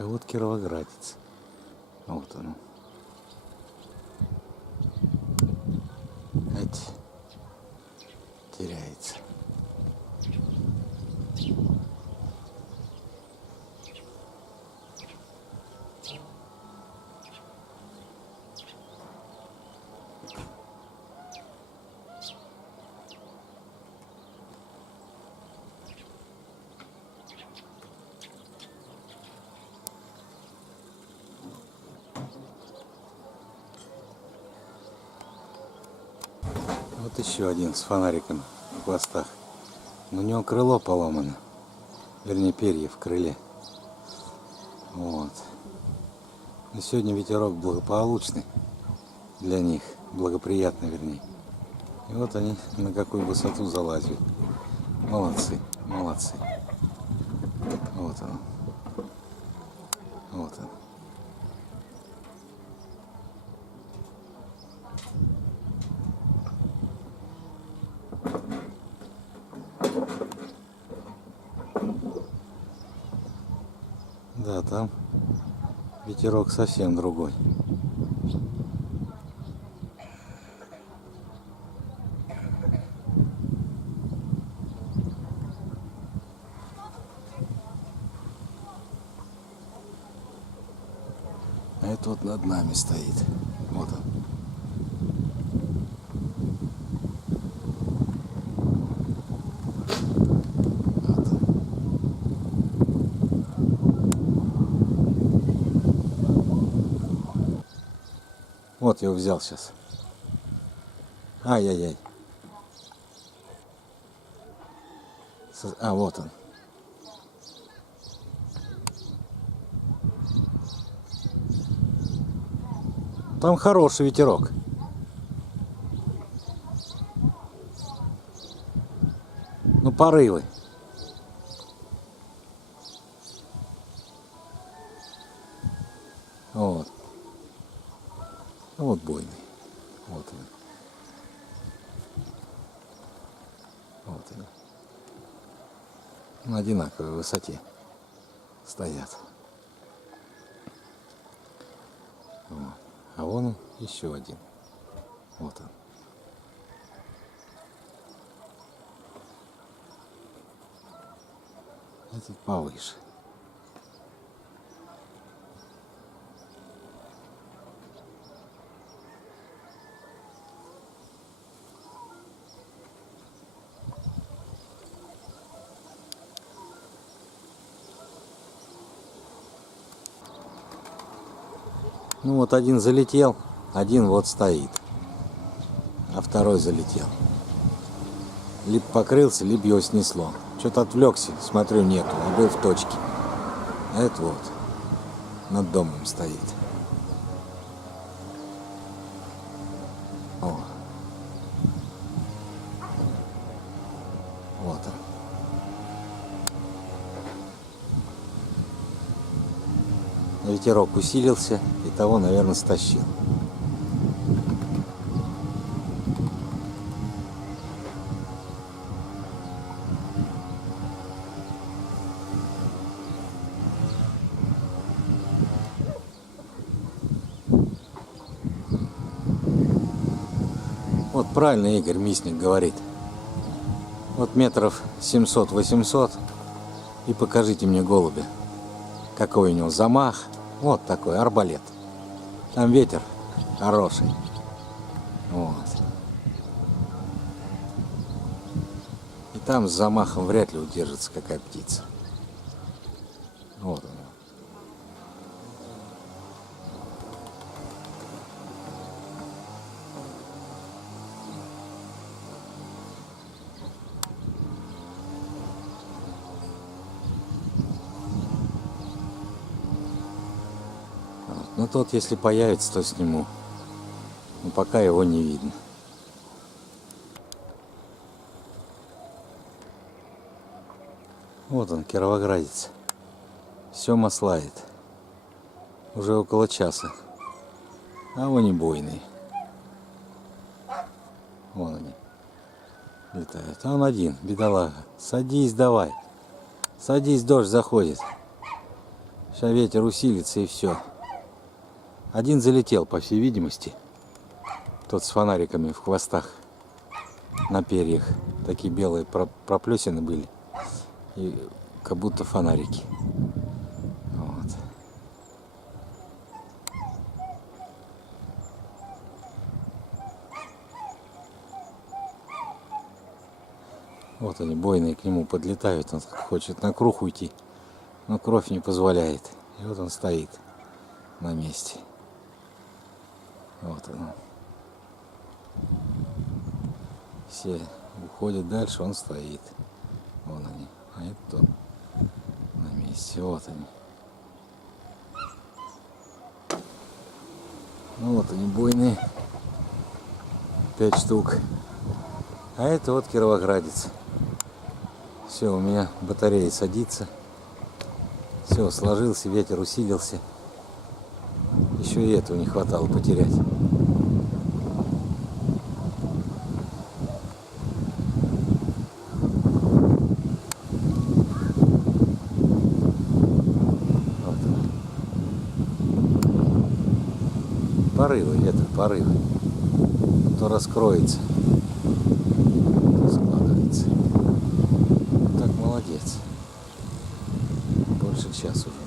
А вот кировоградец. Вот он. Эть, теряется. Вот еще один с фонариком в хвостах. Но у него крыло поломано. Вернее, перья в крыле. Вот. Но сегодня ветерок благополучный для них. Благоприятный, вернее. И вот они на какую высоту залазят. Молодцы, молодцы. Вот он. Вот он. Да, там ветерок совсем другой. А это вот над нами стоит. Вот он. Вот он. Вот я его взял сейчас. Ай-яй-яй. А, вот он. Там хороший ветерок. Ну, порывы. Вот. Вот буйный. Вот он. Вот они. На одинаковой высоте стоят. Вот. А вон он еще один. Вот он. Этот повыше. Ну вот один залетел, один вот стоит, а второй залетел. Либо покрылся, либо его снесло. Что-то отвлекся, смотрю, нету, а был в точке. А это вот над домом стоит. О. Вот он. Ветерок усилился, и того, наверное, стащил. Вот правильно Игорь Мисник говорит. Вот метров 700-800 и покажите мне голубя. Какой у него замах. Вот такой арбалет. Там ветер хороший. Вот. И там с замахом вряд ли удержится какая птица. Вот он. Но тот, если появится, то сниму. Но пока его не видно. Вот он, кировоградец. Все маслает. Уже около часа. А вон и буйный. Вон они летают. А он один, бедолага. Садись давай. Садись, дождь заходит. Сейчас ветер усилится и все. Один залетел, по всей видимости. Тот с фонариками в хвостах, на перьях. Такие белые проплесины были. И как будто фонарики. Вот. Вот они, бойные, к нему подлетают. Он хочет на круг уйти, но кровь не позволяет. И вот он стоит на месте. Вот он. Все уходят дальше, он стоит. Вон они. А этот он на месте. Вот они. Ну вот они, бойные. 5 штук. А это вот кировоградец. Все, у меня батарея садится. Все, сложился, ветер усилился. Еще и этого не хватало потерять. Вот. Порывы, ветер, порывы. То раскроется, то складывается. Так, молодец. Больше часа уже.